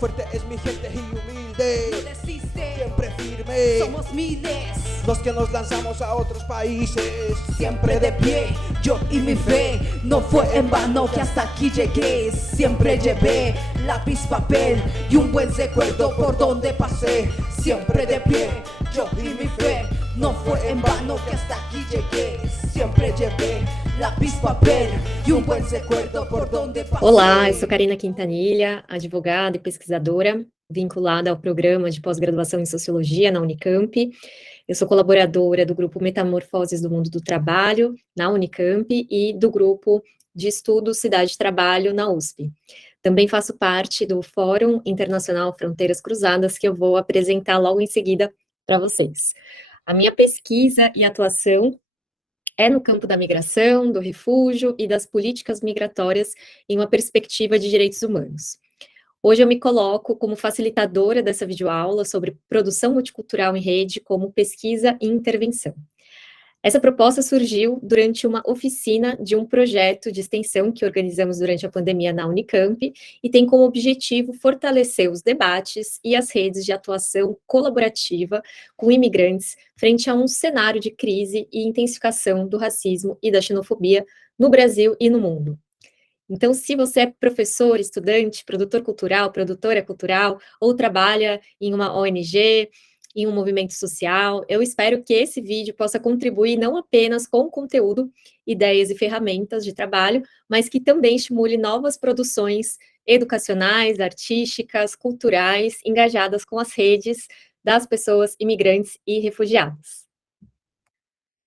Fuerte es mi gente y humilde, no desiste, siempre firme. somos miles, Los que nos lanzamos a otros países, siempre de pie. Yo y mi fe, no fue en vano que hasta aquí llegué. Siempre llevé lápiz, papel y un buen recuerdo por donde pasé. Siempre de pie, yo y mi fe, no fue en vano que hasta aquí llegué. Siempre llevé lápiz, papel e um bom recuerdo por donde passei. Olá, eu sou Karina Quintanilha, advogada e pesquisadora, vinculada ao programa de pós-graduação em Sociologia na Unicamp. Eu sou colaboradora do grupo Metamorfoses do Mundo do Trabalho, na Unicamp, e do grupo de estudos Cidade e Trabalho, na USP. Também faço parte do Fórum Internacional Fronteiras Cruzadas, que eu vou apresentar logo em seguida para vocês. A minha pesquisa e atuação é no campo da migração, do refúgio e das políticas migratórias em uma perspectiva de direitos humanos. Hoje eu me coloco como facilitadora dessa videoaula sobre produção multicultural em rede como pesquisa e intervenção. Essa proposta surgiu durante uma oficina de um projeto de extensão que organizamos durante a pandemia na Unicamp e tem como objetivo fortalecer os debates e as redes de atuação colaborativa com imigrantes frente a um cenário de crise e intensificação do racismo e da xenofobia no Brasil e no mundo. Então, se você é professor, estudante, produtor cultural, produtora cultural, ou trabalha em uma ONG, em um movimento social, eu espero que esse vídeo possa contribuir não apenas com conteúdo, ideias e ferramentas de trabalho, mas que também estimule novas produções educacionais, artísticas, culturais, engajadas com as redes das pessoas imigrantes e refugiadas.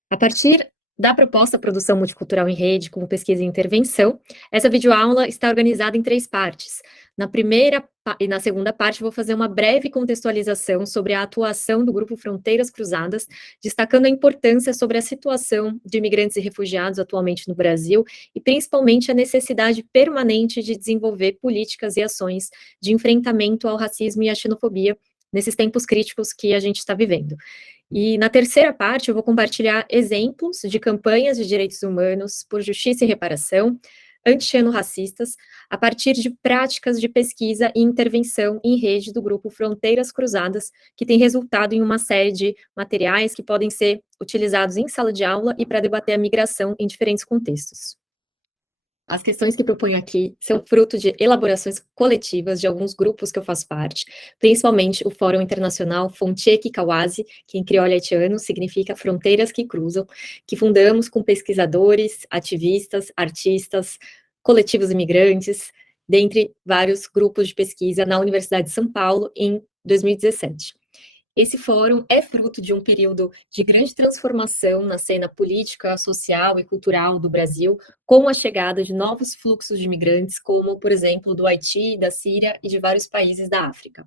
A partir da proposta Produção Multicultural em Rede, com pesquisa e intervenção, essa videoaula está organizada em 3 partes. Na primeira e na segunda parte, vou fazer uma breve contextualização sobre a atuação do Grupo Fronteiras Cruzadas, destacando a importância sobre a situação de imigrantes e refugiados atualmente no Brasil, e principalmente a necessidade permanente de desenvolver políticas e ações de enfrentamento ao racismo e à xenofobia nesses tempos críticos que a gente está vivendo. E na terceira parte eu vou compartilhar exemplos de campanhas de direitos humanos por justiça e reparação, anti-xenorracistas, a partir de práticas de pesquisa e intervenção em rede do grupo Fronteiras Cruzadas, que tem resultado em uma série de materiais que podem ser utilizados em sala de aula e para debater a migração em diferentes contextos. As questões que proponho aqui são fruto de elaborações coletivas de alguns grupos que eu faço parte, principalmente o Fórum Internacional Fontie Kikawazi, que em crioulo haitiano significa Fronteiras que Cruzam, que fundamos com pesquisadores, ativistas, artistas, coletivos imigrantes, dentre vários grupos de pesquisa na Universidade de São Paulo em 2017. Esse fórum é fruto de um período de grande transformação na cena política, social e cultural do Brasil, com a chegada de novos fluxos de imigrantes, como, por exemplo, do Haiti, da Síria e de vários países da África.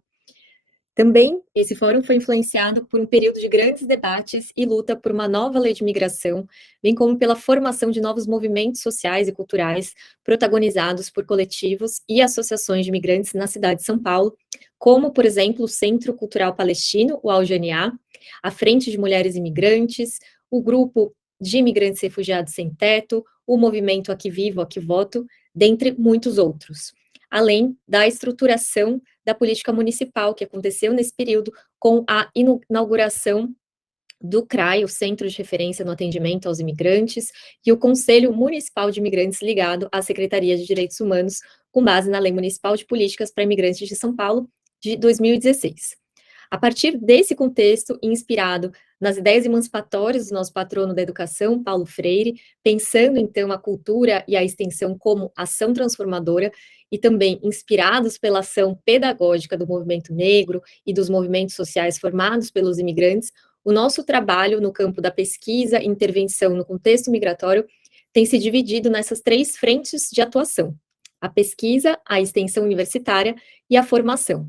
Também, esse fórum foi influenciado por um período de grandes debates e luta por uma nova lei de imigração, bem como pela formação de novos movimentos sociais e culturais protagonizados por coletivos e associações de imigrantes na cidade de São Paulo, como, por exemplo, o Centro Cultural Palestino, o Al-Jania, a Frente de Mulheres Imigrantes, o Grupo de Imigrantes e Refugiados Sem Teto, o Movimento Aqui Vivo, Aqui Voto, dentre muitos outros, além da estruturação da política municipal que aconteceu nesse período com a inauguração do CRAI, o Centro de Referência no Atendimento aos Imigrantes, e o Conselho Municipal de Imigrantes ligado à Secretaria de Direitos Humanos, com base na Lei Municipal de Políticas para Imigrantes de São Paulo, de 2016. A partir desse contexto, inspirado nas ideias emancipatórias do nosso patrono da educação, Paulo Freire, pensando então a cultura e a extensão como ação transformadora, e também inspirados pela ação pedagógica do movimento negro e dos movimentos sociais formados pelos imigrantes, o nosso trabalho no campo da pesquisa e intervenção no contexto migratório tem se dividido nessas 3 frentes de atuação: a pesquisa, a extensão universitária e a formação.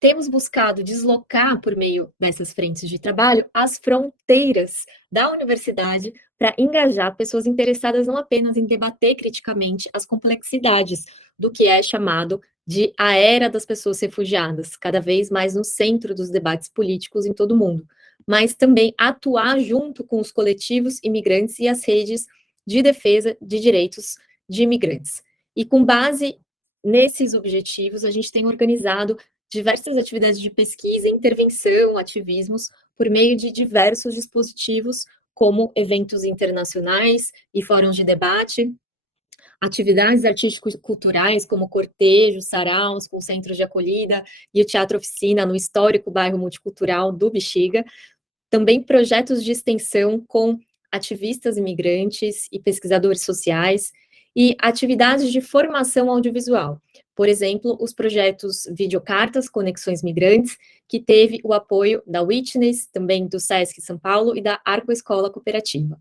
Temos buscado deslocar, por meio dessas frentes de trabalho, as fronteiras da universidade para engajar pessoas interessadas não apenas em debater criticamente as complexidades do que é chamado de a era das pessoas refugiadas, cada vez mais no centro dos debates políticos em todo o mundo, mas também atuar junto com os coletivos imigrantes e as redes de defesa de direitos de imigrantes. E com base nesses objetivos, a gente tem organizado diversas atividades de pesquisa, intervenção, ativismos, por meio de diversos dispositivos, como eventos internacionais e fóruns de debate, atividades artístico-culturais, como cortejos, saraus, com centros de acolhida, e o Teatro Oficina, no histórico bairro multicultural do Bexiga, também projetos de extensão com ativistas imigrantes e pesquisadores sociais, e atividades de formação audiovisual. Por exemplo, os projetos Videocartas, Conexões Migrantes, que teve o apoio da Witness, também do SESC São Paulo e da Arco Escola Cooperativa.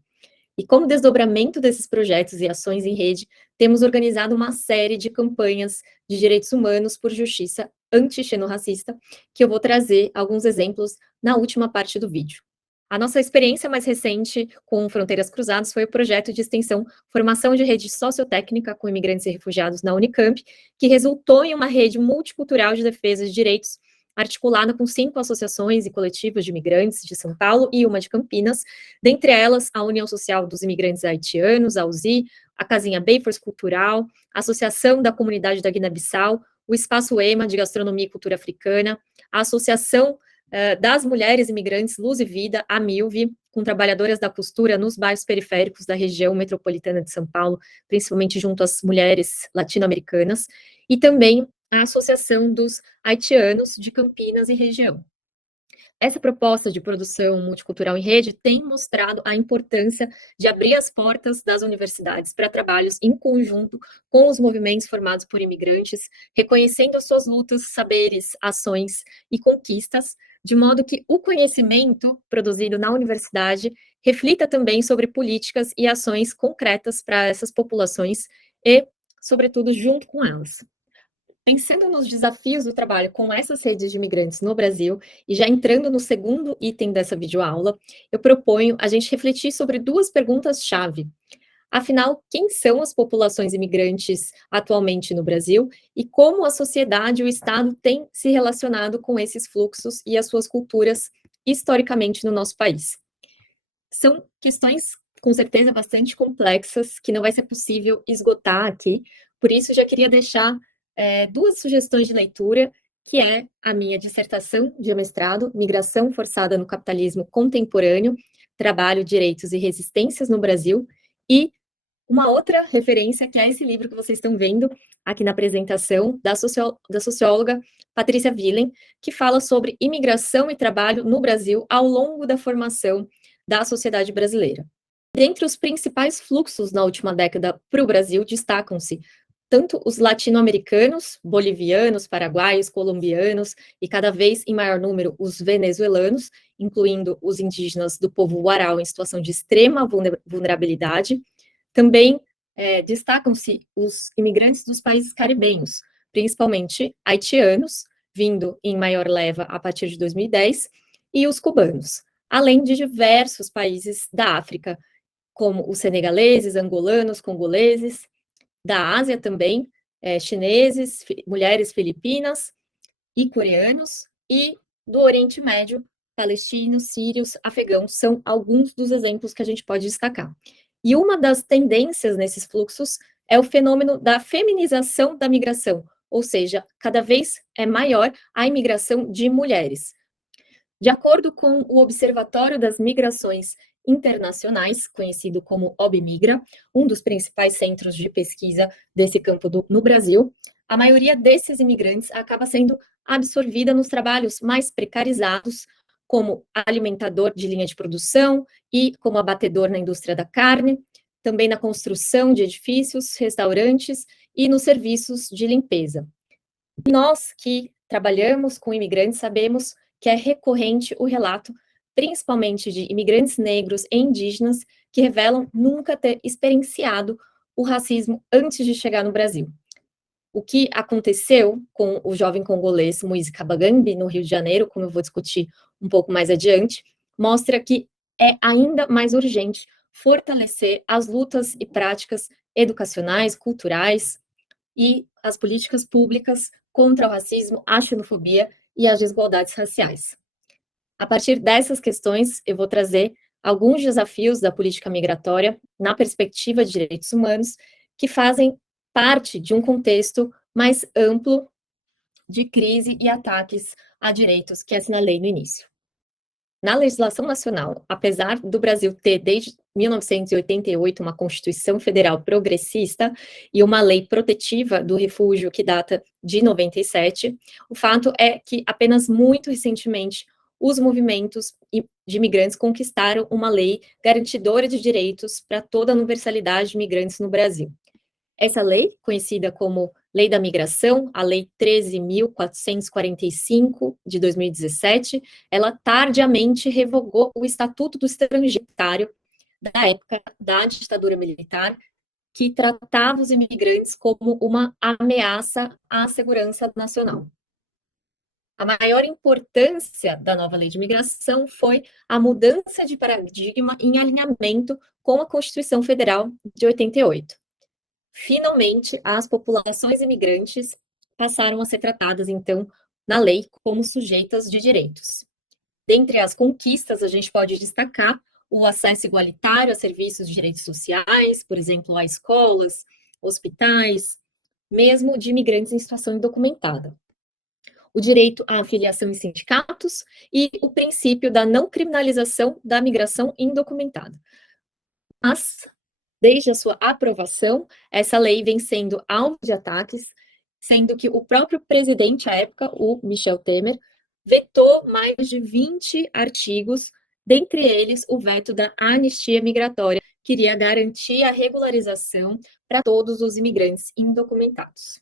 E como desdobramento desses projetos e ações em rede, temos organizado uma série de campanhas de direitos humanos por justiça anti-xenorracista, que eu vou trazer alguns exemplos na última parte do vídeo. A nossa experiência mais recente com Fronteiras Cruzadas foi o projeto de extensão Formação de Rede Sociotécnica com Imigrantes e Refugiados na Unicamp, que resultou em uma rede multicultural de defesa de direitos articulada com 5 associações e coletivos de imigrantes de São Paulo e uma de Campinas, dentre elas a União Social dos Imigrantes Haitianos, a UZI, a Casinha Bayforce Cultural, a Associação da Comunidade da Guiné-Bissau, o Espaço EMA de Gastronomia e Cultura Africana, a Associação das Mulheres Imigrantes Luz e Vida, a MILV, com trabalhadoras da costura nos bairros periféricos da região metropolitana de São Paulo, principalmente junto às mulheres latino-americanas, e também a Associação dos Haitianos de Campinas e região. Essa proposta de produção multicultural em rede tem mostrado a importância de abrir as portas das universidades para trabalhos em conjunto com os movimentos formados por imigrantes, reconhecendo as suas lutas, saberes, ações e conquistas, de modo que o conhecimento produzido na universidade reflita também sobre políticas e ações concretas para essas populações e, sobretudo, junto com elas. Pensando nos desafios do trabalho com essas redes de imigrantes no Brasil, e já entrando no segundo item dessa videoaula, eu proponho a gente refletir sobre 2 perguntas-chave. Afinal, quem são as populações imigrantes atualmente no Brasil e como a sociedade e o Estado têm se relacionado com esses fluxos e as suas culturas historicamente no nosso país? São questões, com certeza, bastante complexas, que não vai ser possível esgotar aqui, por isso já queria deixar 2 sugestões de leitura, que é a minha dissertação de mestrado, Migração Forçada no Capitalismo Contemporâneo, Trabalho, Direitos e Resistências no Brasil, e uma outra referência, que é esse livro que vocês estão vendo aqui na apresentação, da socióloga Patrícia Willen, que fala sobre imigração e trabalho no Brasil ao longo da formação da sociedade brasileira. Dentre os principais fluxos na última década para o Brasil, destacam-se tanto os latino-americanos, bolivianos, paraguaios, colombianos e cada vez em maior número os venezuelanos, incluindo os indígenas do povo Warao em situação de extrema vulnerabilidade. Também destacam-se os imigrantes dos países caribenhos, principalmente haitianos, vindo em maior leva a partir de 2010, e os cubanos, além de diversos países da África, como os senegaleses, angolanos, congoleses, da Ásia também, chineses, mulheres filipinas e coreanos, e do Oriente Médio, palestinos, sírios, afegãos, são alguns dos exemplos que a gente pode destacar. E uma das tendências nesses fluxos é o fenômeno da feminização da migração, ou seja, cada vez é maior a imigração de mulheres. De acordo com o Observatório das Migrações Internacionais, conhecido como OBMigra, um dos principais centros de pesquisa desse campo no Brasil, a maioria desses imigrantes acaba sendo absorvida nos trabalhos mais precarizados, como alimentador de linha de produção e como abatedor na indústria da carne, também na construção de edifícios, restaurantes e nos serviços de limpeza. Nós que trabalhamos com imigrantes sabemos que é recorrente o relato, principalmente de imigrantes negros e indígenas, que revelam nunca ter experienciado o racismo antes de chegar no Brasil. O que aconteceu com o jovem congolês Moise Kabagambi, no Rio de Janeiro, como eu vou discutir um pouco mais adiante, mostra que é ainda mais urgente fortalecer as lutas e práticas educacionais, culturais e as políticas públicas contra o racismo, a xenofobia e as desigualdades raciais. A partir dessas questões, eu vou trazer alguns desafios da política migratória na perspectiva de direitos humanos que fazem parte de um contexto mais amplo de crise e ataques a direitos que assinalei no início. Na legislação nacional, apesar do Brasil ter, desde 1988, uma Constituição Federal progressista e uma lei protetiva do refúgio que data de 97, o fato é que apenas muito recentemente os movimentos de imigrantes conquistaram uma lei garantidora de direitos para toda a universalidade de imigrantes no Brasil. Essa lei, conhecida como Lei da Migração, a Lei 13.445, de 2017, ela tardiamente revogou o Estatuto do Estrangeiro da época da ditadura militar, que tratava os imigrantes como uma ameaça à segurança nacional. A maior importância da nova Lei de Migração foi a mudança de paradigma em alinhamento com a Constituição Federal de 88. Finalmente, as populações imigrantes passaram a ser tratadas, então, na lei como sujeitas de direitos. Dentre as conquistas, a gente pode destacar o acesso igualitário a serviços de direitos sociais, por exemplo, a escolas, hospitais, mesmo de imigrantes em situação indocumentada. O direito à afiliação em sindicatos e o princípio da não criminalização da migração indocumentada. Mas, desde a sua aprovação, essa lei vem sendo alvo de ataques, sendo que o próprio presidente à época, o Michel Temer, vetou mais de 20 artigos, dentre eles o veto da anistia migratória, que iria garantir a regularização para todos os imigrantes indocumentados.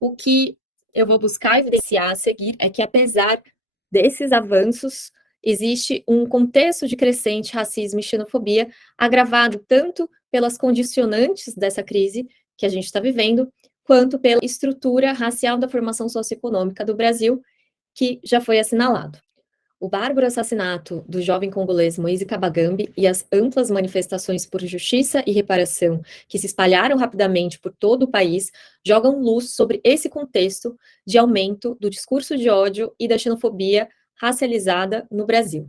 O que eu vou buscar evidenciar a seguir é que, apesar desses avanços, existe um contexto de crescente racismo e xenofobia, agravado tanto pelas condicionantes dessa crise que a gente está vivendo, quanto pela estrutura racial da formação socioeconômica do Brasil, que já foi assinalado. O bárbaro assassinato do jovem congolês Moise Kabagambi e as amplas manifestações por justiça e reparação que se espalharam rapidamente por todo o país jogam luz sobre esse contexto de aumento do discurso de ódio e da xenofobia racializada no Brasil.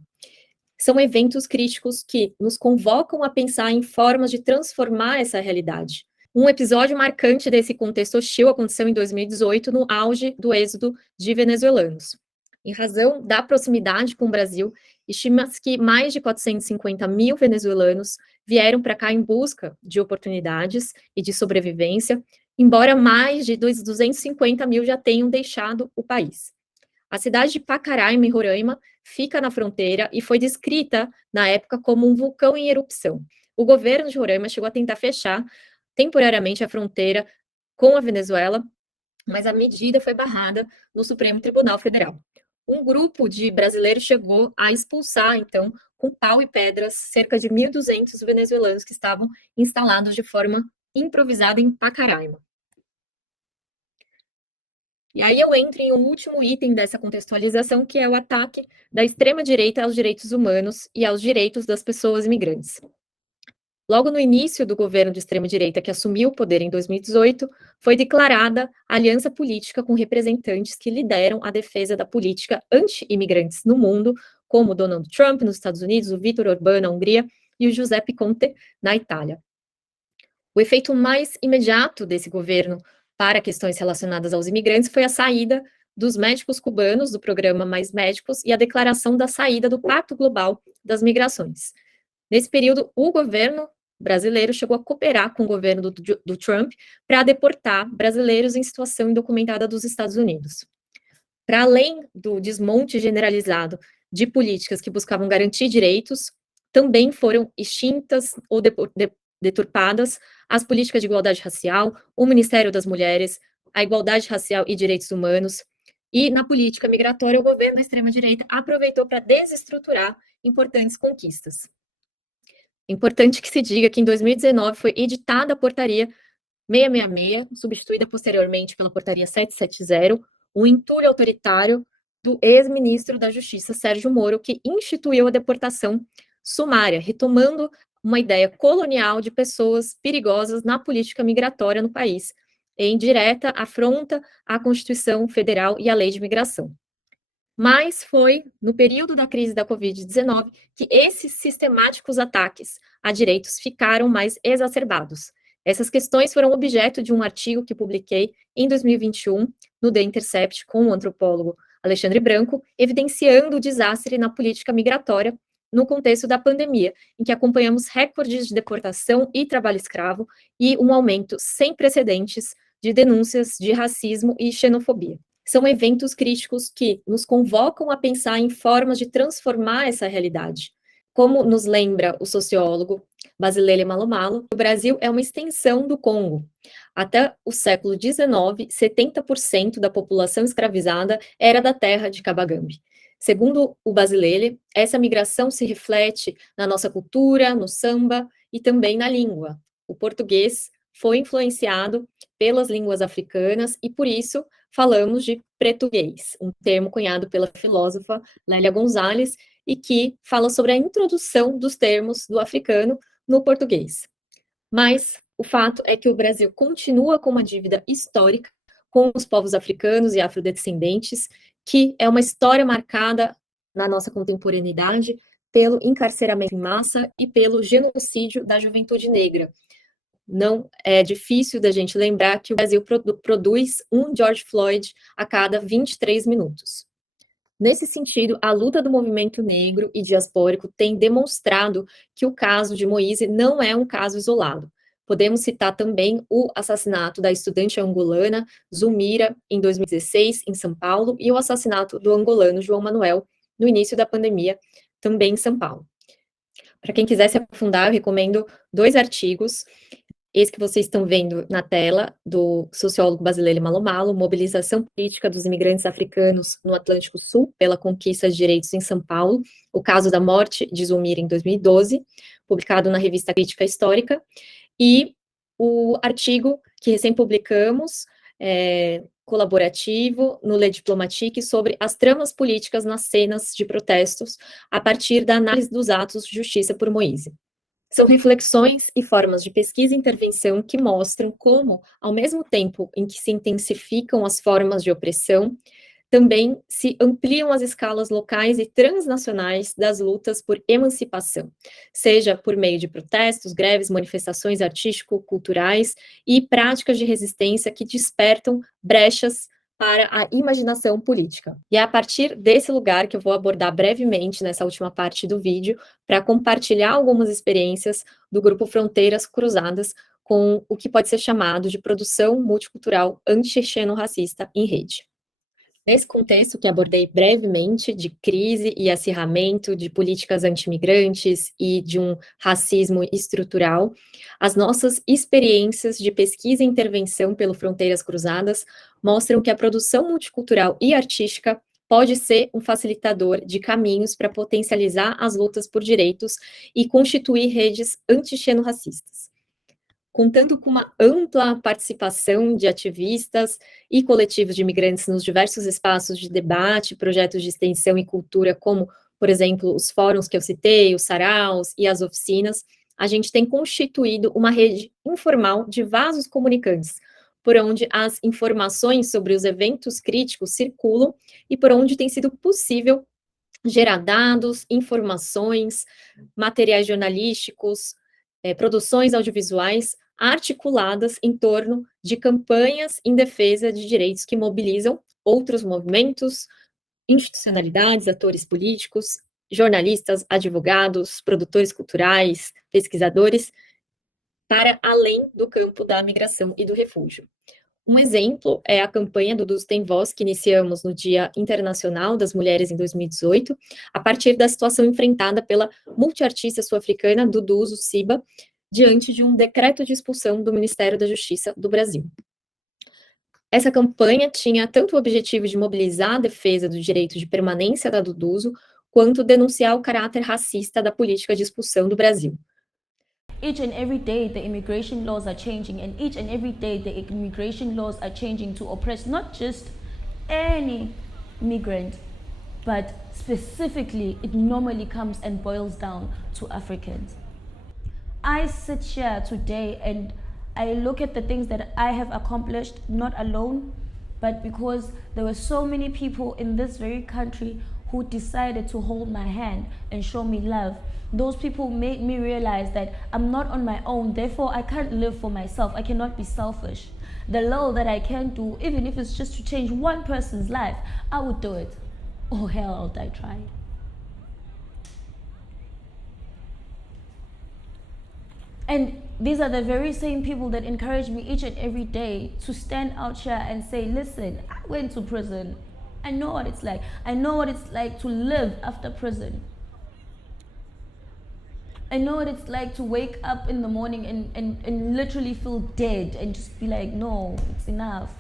São eventos críticos que nos convocam a pensar em formas de transformar essa realidade. Um episódio marcante desse contexto hostil aconteceu em 2018, no auge do êxodo de venezuelanos. Em razão da proximidade com o Brasil, estima-se que mais de 450 mil venezuelanos vieram para cá em busca de oportunidades e de sobrevivência, embora mais de 250 mil já tenham deixado o país. A cidade de Pacaraima, em Roraima, fica na fronteira e foi descrita, na época, como um vulcão em erupção. O governo de Roraima chegou a tentar fechar temporariamente a fronteira com a Venezuela, mas a medida foi barrada no Supremo Tribunal Federal. Um grupo de brasileiros chegou a expulsar, então, com pau e pedras, cerca de 1.200 venezuelanos que estavam instalados de forma improvisada em Pacaraima. E aí eu entro em um último item dessa contextualização, que é o ataque da extrema-direita aos direitos humanos e aos direitos das pessoas imigrantes. Logo no início do governo de extrema-direita, que assumiu o poder em 2018, foi declarada aliança política com representantes que lideram a defesa da política anti-imigrantes no mundo, como Donald Trump nos Estados Unidos, o Viktor Orbán na Hungria e o Giuseppe Conte na Itália. O efeito mais imediato desse governo para questões relacionadas aos imigrantes foi a saída dos médicos cubanos do programa Mais Médicos e a declaração da saída do Pacto Global das Migrações. Nesse período, o governo brasileiro chegou a cooperar com o governo do Trump para deportar brasileiros em situação indocumentada dos Estados Unidos. Para além do desmonte generalizado de políticas que buscavam garantir direitos, também foram extintas ou deturpadas as políticas de igualdade racial, o Ministério das Mulheres, a igualdade racial e direitos humanos, e na política migratória o governo da extrema-direita aproveitou para desestruturar importantes conquistas. Importante que se diga que em 2019 foi editada a portaria 666, substituída posteriormente pela portaria 770, o entulho autoritário do ex-ministro da Justiça, Sérgio Moro, que instituiu a deportação sumária, retomando uma ideia colonial de pessoas perigosas na política migratória no país, em direta afronta à Constituição Federal e à Lei de Migração. Mas foi no período da crise da Covid-19 que esses sistemáticos ataques a direitos ficaram mais exacerbados. Essas questões foram objeto de um artigo que publiquei em 2021 no The Intercept com o antropólogo Alexandre Branco, evidenciando o desastre na política migratória no contexto da pandemia, em que acompanhamos recordes de deportação e trabalho escravo e um aumento sem precedentes de denúncias de racismo e xenofobia. São eventos críticos que nos convocam a pensar em formas de transformar essa realidade. Como nos lembra o sociólogo Basilele Malomalo, o Brasil é uma extensão do Congo. Até o século XIX, 70% da população escravizada era da terra de Kabagambi. Segundo o Basilele, essa migração se reflete na nossa cultura, no samba e também na língua. O português foi influenciado pelas línguas africanas e, por isso, falamos de pretuguês, um termo cunhado pela filósofa Lélia Gonzalez e que fala sobre a introdução dos termos do africano no português. Mas o fato é que o Brasil continua com uma dívida histórica com os povos africanos e afrodescendentes, que é uma história marcada na nossa contemporaneidade pelo encarceramento em massa e pelo genocídio da juventude negra. Não é difícil da gente lembrar que o Brasil produz um George Floyd a cada 23 minutos. Nesse sentido, a luta do movimento negro e diaspórico tem demonstrado que o caso de Moise não é um caso isolado. Podemos citar também o assassinato da estudante angolana Zulmira, em 2016, em São Paulo, e o assassinato do angolano João Manuel, no início da pandemia, também em São Paulo. Para quem quiser se aprofundar, eu recomendo 2 artigos. Esse que vocês estão vendo na tela, do sociólogo Basilele Malomalo, Mobilização Política dos Imigrantes Africanos no Atlântico Sul pela Conquista de Direitos em São Paulo, o caso da morte de Zulmira em 2012, publicado na revista Crítica Histórica, e o artigo que recém-publicamos, colaborativo, no Le Diplomatique, sobre as tramas políticas nas cenas de protestos, a partir da análise dos atos de justiça por Moise. São reflexões e formas de pesquisa e intervenção que mostram como, ao mesmo tempo em que se intensificam as formas de opressão, também se ampliam as escalas locais e transnacionais das lutas por emancipação, seja por meio de protestos, greves, manifestações artístico-culturais e práticas de resistência que despertam brechas para a imaginação política. E é a partir desse lugar que eu vou abordar brevemente nessa última parte do vídeo, para compartilhar algumas experiências do grupo Fronteiras Cruzadas com o que pode ser chamado de produção multicultural anti-xeno-racista em rede. Nesse contexto que abordei brevemente de crise e acirramento de políticas antimigrantes e de um racismo estrutural, as nossas experiências de pesquisa e intervenção pelo Fronteiras Cruzadas mostram que a produção multicultural e artística pode ser um facilitador de caminhos para potencializar as lutas por direitos e constituir redes anti-xeno-racistas. Contando com uma ampla participação de ativistas e coletivos de imigrantes nos diversos espaços de debate, projetos de extensão e cultura, como, por exemplo, os fóruns que eu citei, os saraus e as oficinas, a gente tem constituído uma rede informal de vasos comunicantes, por onde as informações sobre os eventos críticos circulam e por onde tem sido possível gerar dados, informações, materiais jornalísticos, produções audiovisuais articuladas em torno de campanhas em defesa de direitos que mobilizam outros movimentos, institucionalidades, atores políticos, jornalistas, advogados, produtores culturais, pesquisadores, para além do campo da migração e do refúgio. Um exemplo é a campanha do Duz Tem Voz, que iniciamos no Dia Internacional das Mulheres em 2018, a partir da situação enfrentada pela multiartista sul-africana Dudu Zuciba, diante de um decreto de expulsão do Ministério da Justiça do Brasil. Essa campanha tinha tanto o objetivo de mobilizar a defesa do direito de permanência da Duduzo, quanto denunciar o caráter racista da política de expulsão do Brasil. Each and every day the immigration laws are changing, and each and every day the immigration laws are changing to oppress not just any migrant, but specifically it normally comes and boils down to Africans. I sit here today and I look at the things that I have accomplished, not alone, but because there were so many people in this very country who decided to hold my hand and show me love. Those people made me realize that I'm not on my own, therefore I can't live for myself. I cannot be selfish. The little that I can do, even if it's just to change one person's life, I would do it. Oh hell, I'll die trying. And these are the very same people that encourage me each and every day to stand out here and say, listen, I went to prison. I know what it's like. I know what it's like to live after prison. I know what it's like to wake up in the morning and literally feel dead and just be like, no, it's enough.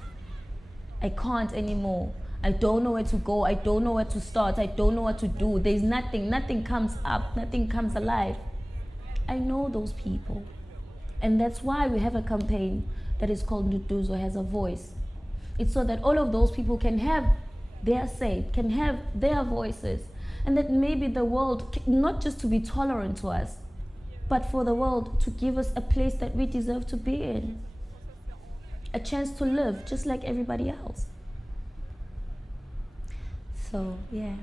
I can't anymore. I don't know where to go. I don't know where to start. I don't know what to do. There's nothing comes up, nothing comes alive. I know those people. And that's why we have a campaign that is called Nduduzo Has a Voice. It's so that all of those people can have their say, can have their voices, and that maybe the world, not just to be tolerant to us, but for the world to give us a place that we deserve to be in. A chance to live just like everybody else. So, yeah.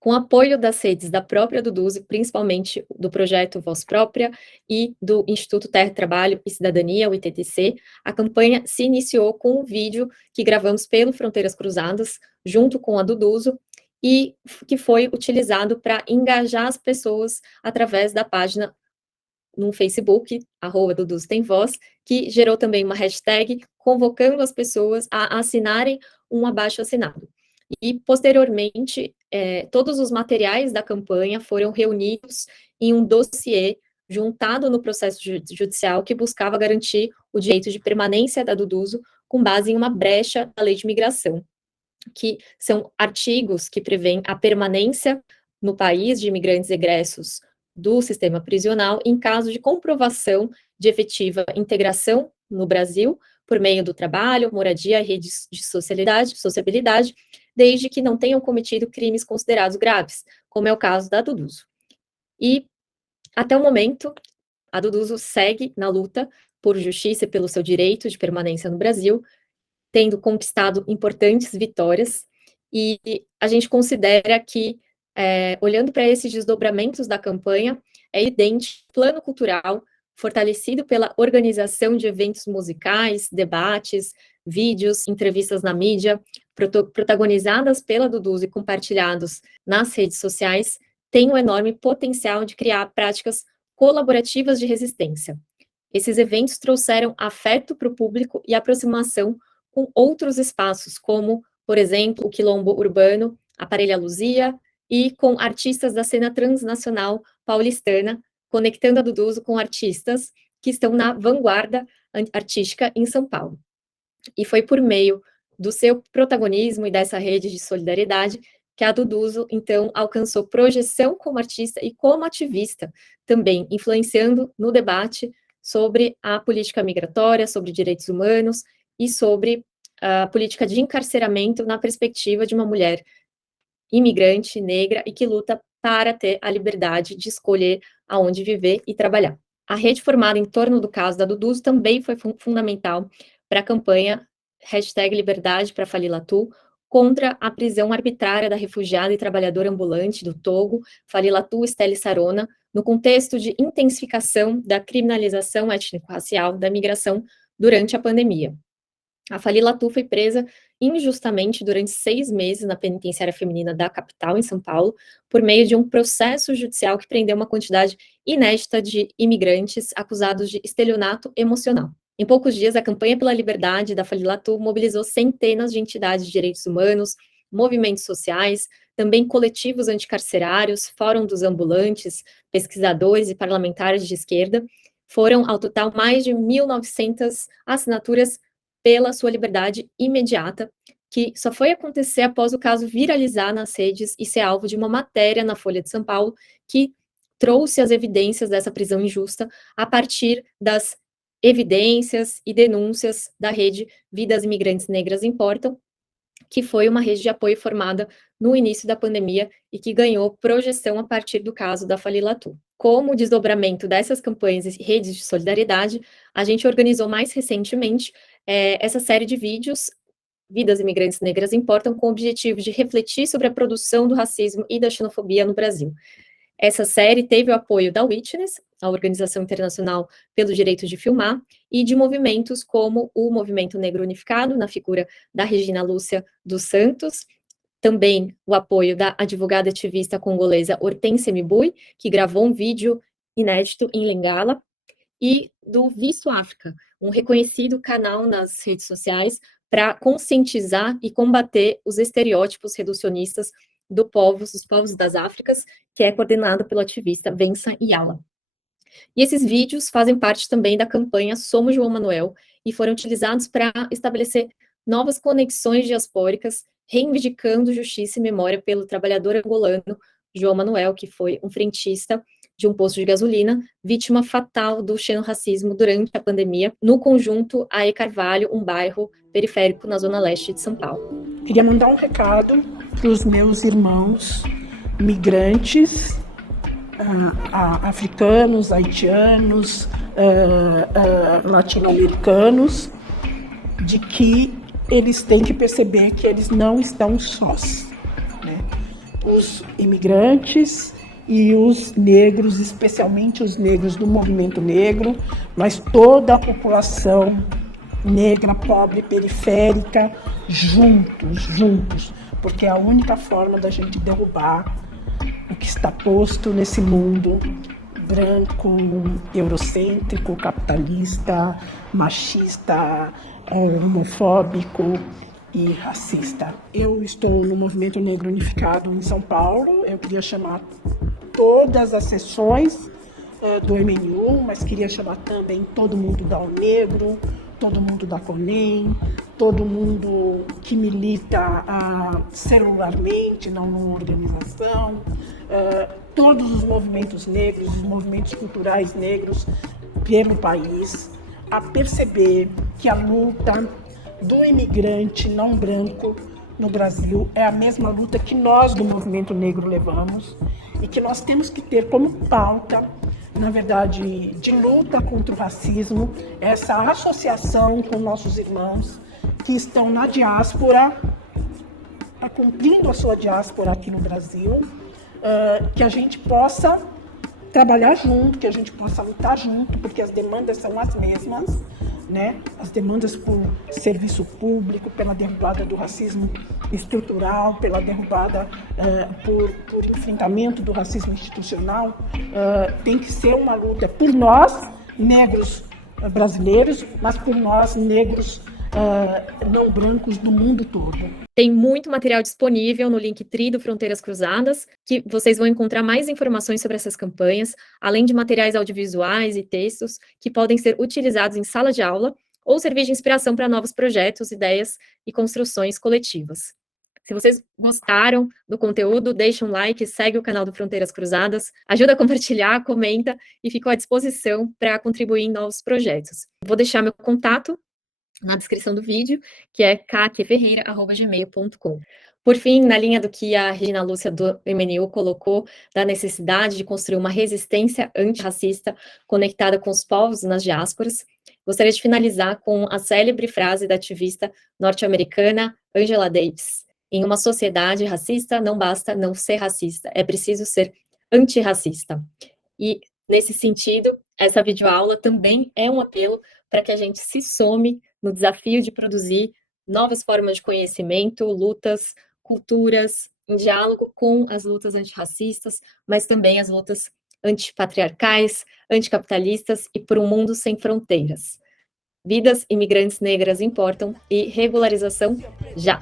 Com apoio das redes da própria Duduzo, principalmente do projeto Voz Própria e do Instituto Terra e Trabalho e Cidadania, o ITTC, a campanha se iniciou com um vídeo que gravamos pelo Fronteiras Cruzadas, junto com a Duduzo, e que foi utilizado para engajar as pessoas através da página no Facebook, @Duduzo Tem Voz, que gerou também uma hashtag convocando as pessoas a assinarem um abaixo-assinado. E, posteriormente, todos os materiais da campanha foram reunidos em um dossiê juntado no processo judicial que buscava garantir o direito de permanência da Duduzo com base em uma brecha da lei de imigração, que são artigos que prevêem a permanência no país de imigrantes egressos do sistema prisional em caso de comprovação de efetiva integração no Brasil por meio do trabalho, moradia e redes de sociabilidade, desde que não tenham cometido crimes considerados graves, como é o caso da Duduzo. E, até o momento, a Duduzo segue na luta por justiça e pelo seu direito de permanência no Brasil, tendo conquistado importantes vitórias, e a gente considera que, olhando para esses desdobramentos da campanha, é evidente que o plano cultural, fortalecido pela organização de eventos musicais, debates, vídeos, entrevistas na mídia, protagonizadas pela Duduzo e compartilhados nas redes sociais, tem um enorme potencial de criar práticas colaborativas de resistência. Esses eventos trouxeram afeto para o público e aproximação com outros espaços, como, por exemplo, o Quilombo Urbano, a Parelha Luzia, e com artistas da cena transnacional paulistana, conectando a Duduzo com artistas que estão na vanguarda artística em São Paulo. E foi por meio do seu protagonismo e dessa rede de solidariedade que a Duduzo, então, alcançou projeção como artista e como ativista, também influenciando no debate sobre a política migratória, sobre direitos humanos e sobre a política de encarceramento na perspectiva de uma mulher imigrante, negra, e que luta para ter a liberdade de escolher aonde viver e trabalhar. A rede formada em torno do caso da Duduzo também foi fundamental para a campanha #Liberdade para Falila Tu, contra a prisão arbitrária da refugiada e trabalhadora ambulante do Togo, Falila Tu Stelle Sarona, no contexto de intensificação da criminalização étnico-racial da migração durante a pandemia. A Falila Tu foi presa injustamente durante 6 meses na penitenciária feminina da capital, em São Paulo, por meio de um processo judicial que prendeu uma quantidade inédita de imigrantes acusados de estelionato emocional. Em poucos dias, a campanha pela liberdade da Falila Tu mobilizou centenas de entidades de direitos humanos, movimentos sociais, também coletivos anticarcerários, Fórum dos Ambulantes, pesquisadores e parlamentares de esquerda. Foram, ao total, mais de 1.900 assinaturas pela sua liberdade imediata, que só foi acontecer após o caso viralizar nas redes e ser alvo de uma matéria na Folha de São Paulo, que trouxe as evidências dessa prisão injusta a partir das evidências e denúncias da rede Vidas Imigrantes Negras Importam, que foi uma rede de apoio formada no início da pandemia e que ganhou projeção a partir do caso da Falila Tu. Como desdobramento dessas campanhas e redes de solidariedade, a gente organizou mais recentemente essa série de vídeos Vidas Imigrantes Negras Importam, com o objetivo de refletir sobre a produção do racismo e da xenofobia no Brasil. Essa série teve o apoio da Witness, a Organização Internacional pelo Direito de Filmar, e de movimentos como o Movimento Negro Unificado, na figura da Regina Lúcia dos Santos, também o apoio da advogada ativista congolesa Hortência Mibui, que gravou um vídeo inédito em Lingala, e do Visto África, um reconhecido canal nas redes sociais para conscientizar e combater os estereótipos reducionistas dos povos das Áfricas, que é coordenado pelo ativista Vincent Yala. E esses vídeos fazem parte também da campanha Somos João Manuel e foram utilizados para estabelecer novas conexões diaspóricas, reivindicando justiça e memória pelo trabalhador angolano João Manuel, que foi um frentista de um posto de gasolina, vítima fatal do xenorracismo durante a pandemia, no conjunto AE Carvalho, um bairro periférico na zona leste de São Paulo. Queria mandar um recado para os meus irmãos migrantes, africanos, haitianos, latino-americanos, de que eles têm que perceber que eles não estão sós, né? Os imigrantes e os negros, especialmente os negros do movimento negro, mas toda a população negra, pobre, periférica, juntos, porque é a única forma da gente derrubar o que está posto nesse mundo branco, eurocêntrico, capitalista, machista, homofóbico e racista. Eu estou no Movimento Negro Unificado em São Paulo. Eu queria chamar todas as sessões do MNU, mas queria chamar também todo mundo da UNegro, todo mundo da CONEM, todo mundo que milita celularmente, não numa organização, todos os movimentos negros, os movimentos culturais negros pelo país, a perceber que a luta do imigrante não branco no Brasil é a mesma luta que nós do movimento negro levamos e que nós temos que ter como pauta, na verdade, de luta contra o racismo, essa associação com nossos irmãos que estão na diáspora, cumprindo a sua diáspora aqui no Brasil, que a gente possa trabalhar junto, que a gente possa lutar junto, porque as demandas são as mesmas, né? As demandas por serviço público, pela derrubada do racismo estrutural, pela derrubada por enfrentamento do racismo institucional, tem que ser uma luta por nós, negros brasileiros, mas por nós, negros não brancos do mundo todo. Tem muito material disponível no Linktree do Fronteiras Cruzadas, que vocês vão encontrar mais informações sobre essas campanhas, além de materiais audiovisuais e textos que podem ser utilizados em sala de aula ou servir de inspiração para novos projetos, ideias e construções coletivas. Se vocês gostaram do conteúdo, deixa um like, segue o canal do Fronteiras Cruzadas, ajuda a compartilhar, comenta e fico à disposição para contribuir em novos projetos. Vou deixar meu contato na descrição do vídeo, que é kqferreira@gmail.com. Por fim, na linha do que a Regina Lúcia do MNU colocou, da necessidade de construir uma resistência antirracista conectada com os povos nas diásporas, gostaria de finalizar com a célebre frase da ativista norte-americana Angela Davis: em uma sociedade racista, não basta não ser racista, é preciso ser antirracista. E, nesse sentido, essa videoaula também é um apelo para que a gente se some no desafio de produzir novas formas de conhecimento, lutas, culturas, em diálogo com as lutas antirracistas, mas também as lutas antipatriarcais, anticapitalistas e por um mundo sem fronteiras. Vidas imigrantes negras importam e regularização já.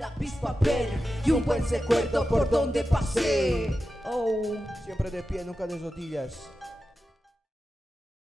Lápiz, papel y un buen recuerdo por donde pasé. Siempre de pie, nunca de rodillas.